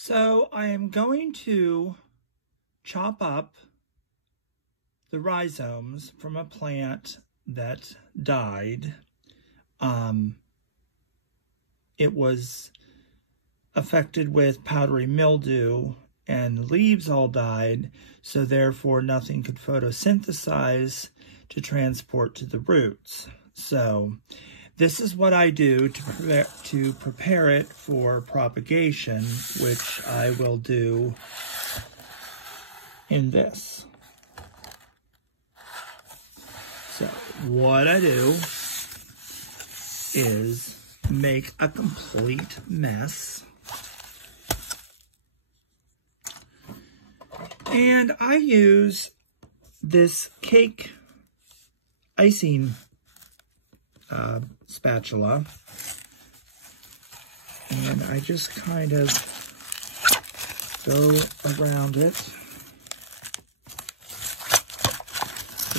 So I am going to chop up the rhizomes from a plant that died. It was affected with powdery mildew and the leaves all died, so therefore nothing could photosynthesize to transport to the roots. So this is what I do to prepare it for propagation, which I will do in this. So what I do is make a complete mess. And I use this cake icing spatula, and I just kind of go around it,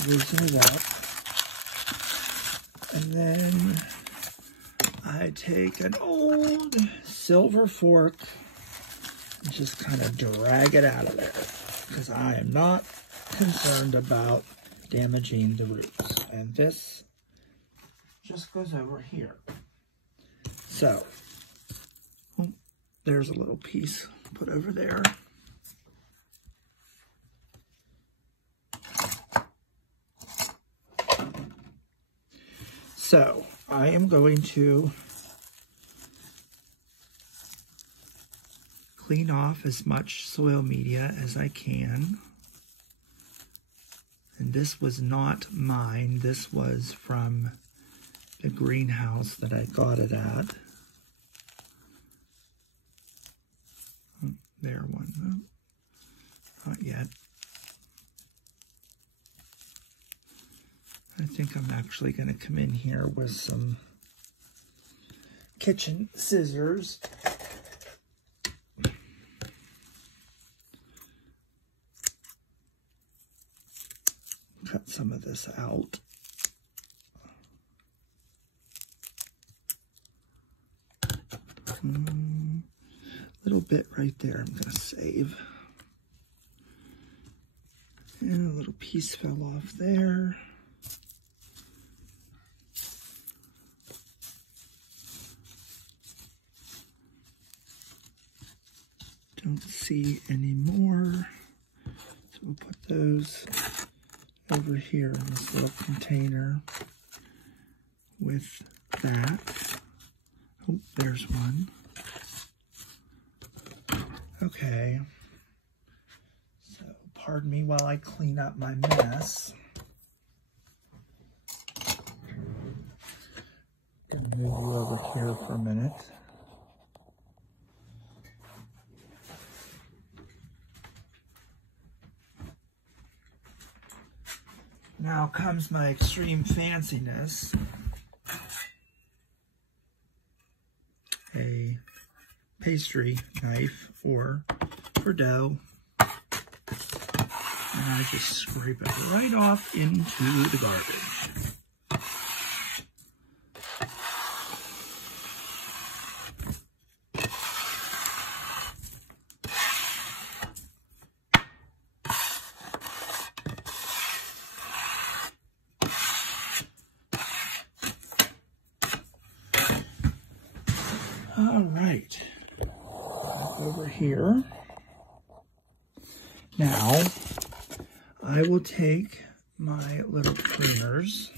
loosen it up, and then I take an old silver fork and just kind of drag it out of there, because I am not concerned about damaging the roots. And this just goes over here. So, there's a little piece put over there. So, I am going to clean off as much soil media as I can. And this was not mine. This was from the greenhouse that I got it at. Oh, there one. Oh, not yet. I think I'm actually going to come in here with some kitchen scissors. Cut some of this out. Little bit right there I'm going to save. And a little piece fell off there. Don't see any more. So we'll put those over here in this little container with that. Oh, there's one. Okay. So, pardon me while I clean up my mess. Gonna move you over here for a minute. Now comes my extreme fanciness. A pastry knife or for dough. And I just scrape it right off into the garbage. All right, over here. Now, I will take my little pruners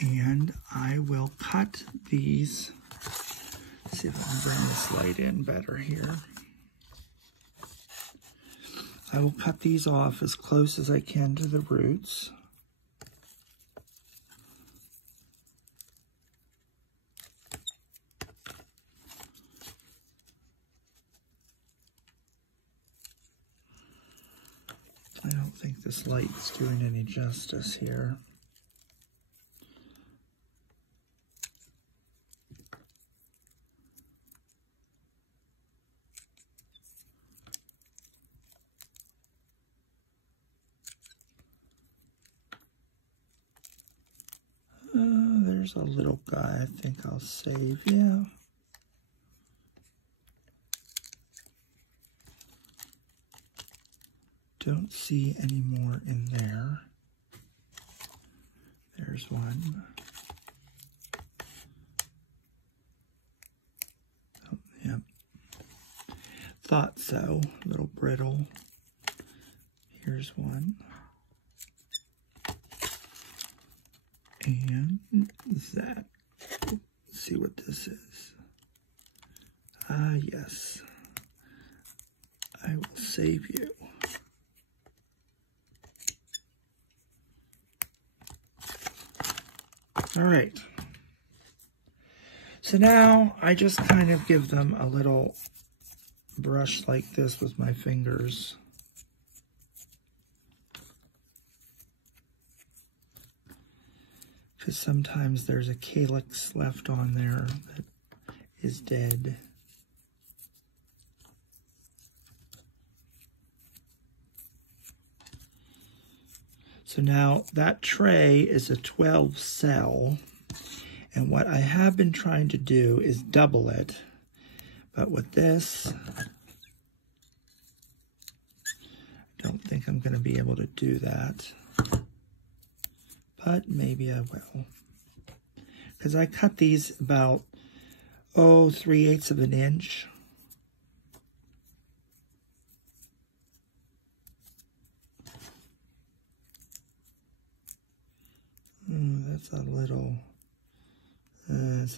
and I will cut these. Let's see if I can bring this light in better here. I will cut these off as close as I can to the roots. I don't think this light is doing any justice here. There's a little guy I think I'll save, yeah. don't see any more in there. There's one. Oh, yep. Thought so. A little brittle. Here's one. And that. Let's see what this is. Ah, yes. I will save you. All right. So now I just kind of give them a little brush like this with my fingers. Because sometimes there's a calyx left on there that is dead. So now that tray is a 12 cell, and what I have been trying to do is double it, but with this, I don't think I'm going to be able to do that, but maybe I will, because I cut these about, 3/8 of an inch. That's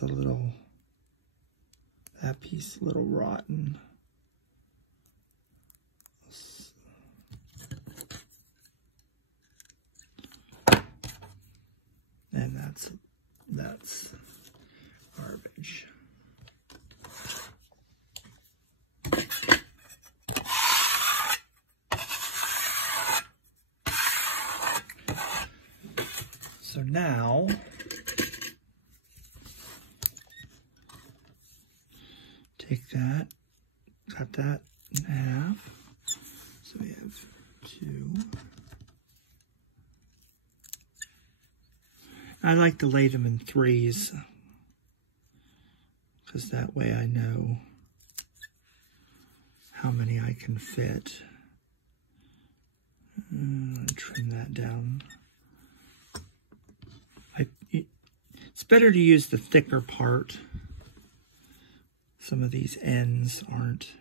a little, that piece a little rotten. And that's garbage. So now, take that, cut that in half. So we have 2. I like to lay them in 3s, because that way I know how many I can fit. Trim that down. It's better to use the thicker part. Some of these ends aren't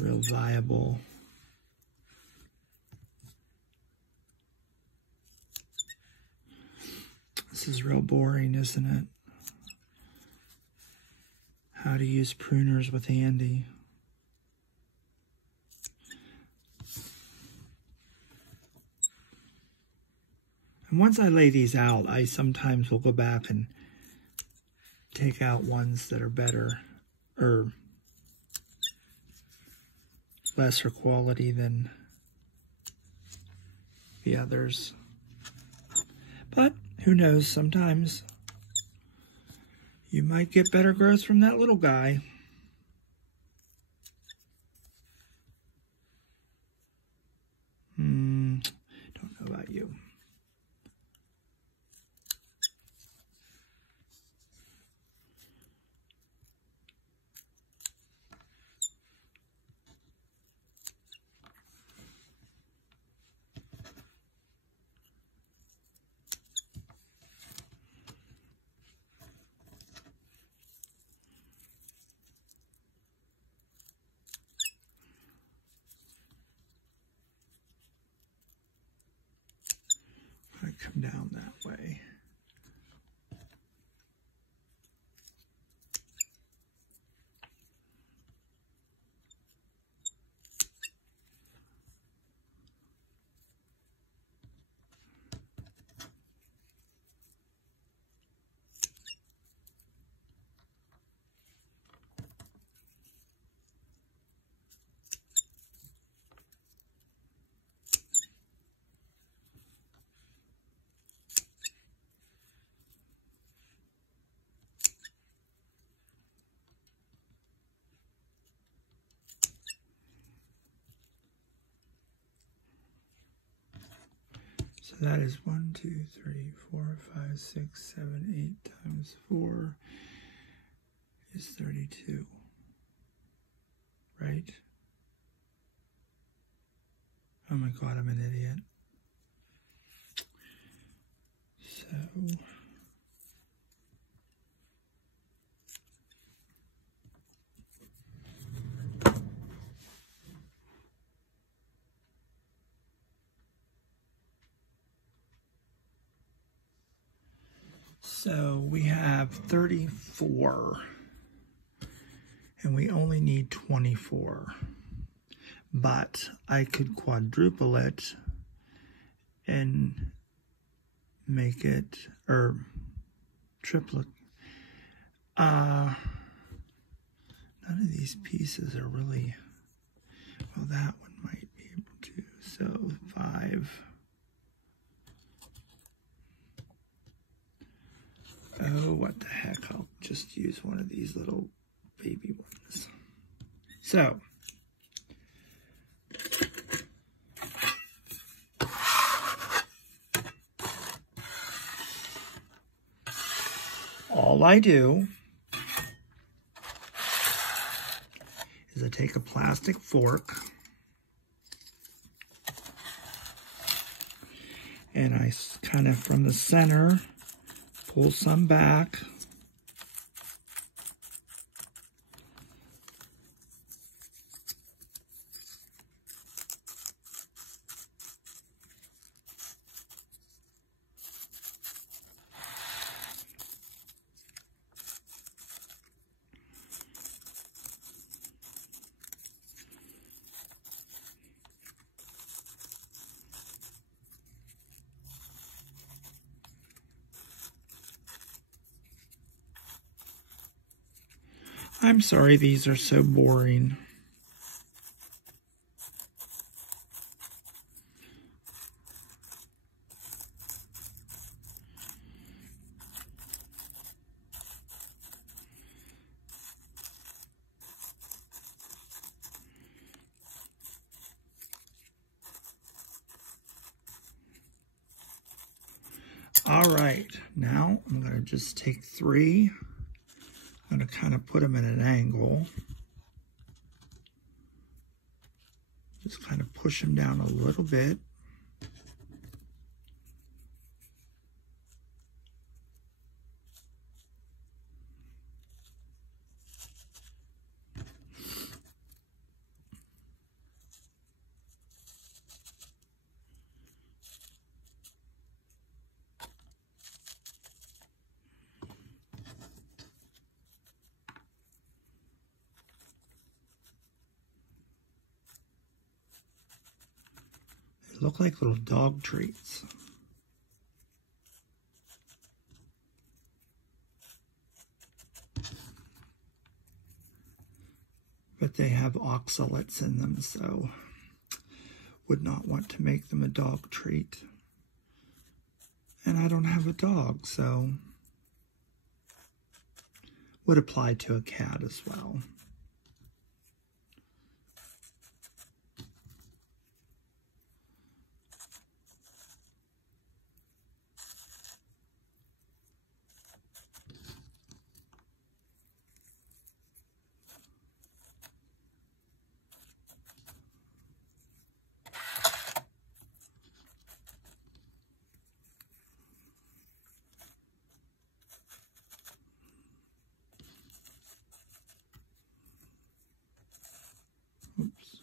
real viable. This is real boring, isn't it? How to use pruners with Andy. And once I lay these out, I sometimes will go back and take out ones that are better or lesser quality than the others. But who knows, sometimes you might get better growth from that little guy. Don't know about you. I come down that way. So that is 1, 2, 3, 4, 5, 6, 7, 8 times 4 is 32, right? Oh my God, I'm an idiot. So we have 34, and we only need 24. But I could quadruple it and make it, or triplet. None of these pieces are really, well, that one might be able to. So 5. Oh, what the heck, I'll just use one of these little baby ones. So, all I do is I take a plastic fork and I kind of from the center pull some back. I'm sorry these are so boring. All right, now I'm going to just take 3. I'm going to kind of put them at an angle. Just kind of push them down a little bit. They look like little dog treats. But they have oxalates in them, so would not want to make them a dog treat. And I don't have a dog, so would apply to a cat as well. Oops.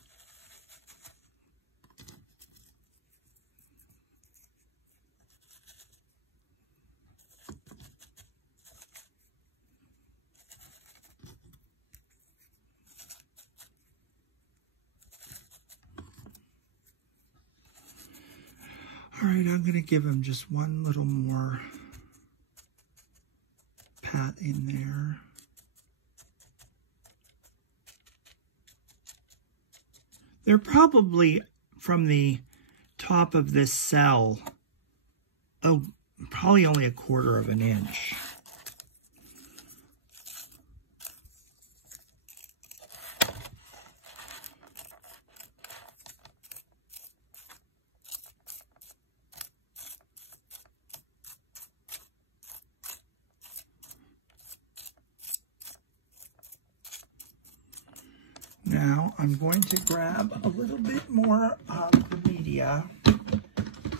All right, I'm going to give him just one little more pat in there. They're probably from the top of this cell, oh, probably only 1/4 of an inch. Now I'm going to grab a little bit more of the media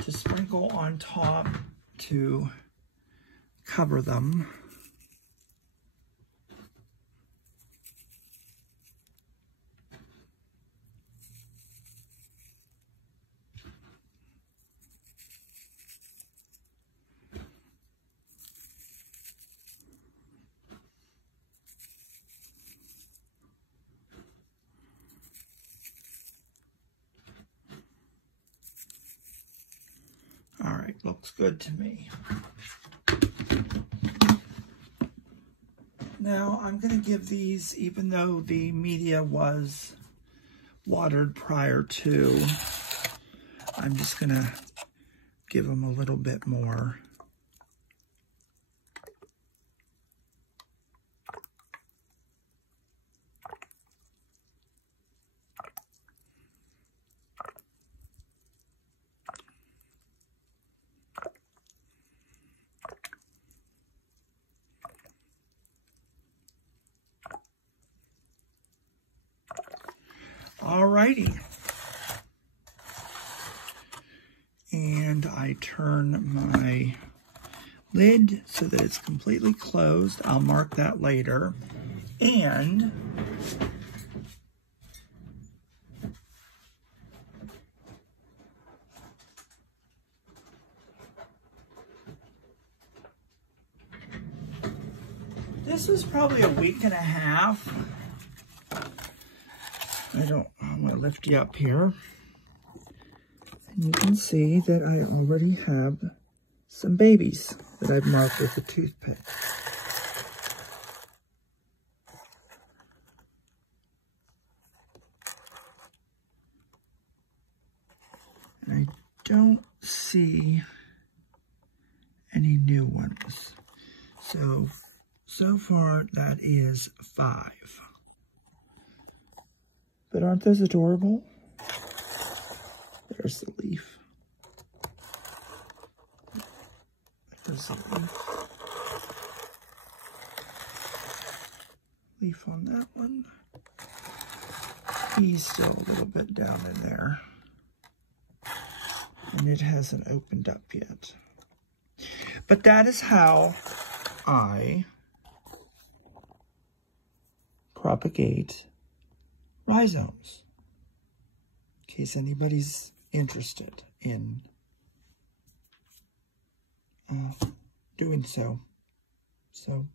to sprinkle on top to cover them. All right, looks good to me. Now I'm going to give these, even though the media was watered prior to, I'm just going to give them a little bit more. Alrighty. And I turn my lid so that it's completely closed. I'll mark that later. And this was probably a week and a half. I'm going to lift you up here. And you can see that I already have some babies that I've marked with a toothpick. And I don't see any new ones. So far that is 5. But aren't those adorable? There's the leaf. There's the leaf. Leaf on that one. He's still a little bit down in there. And it hasn't opened up yet. But that is how I propagate rhizomes, in case anybody's interested in doing so. So,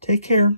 take care.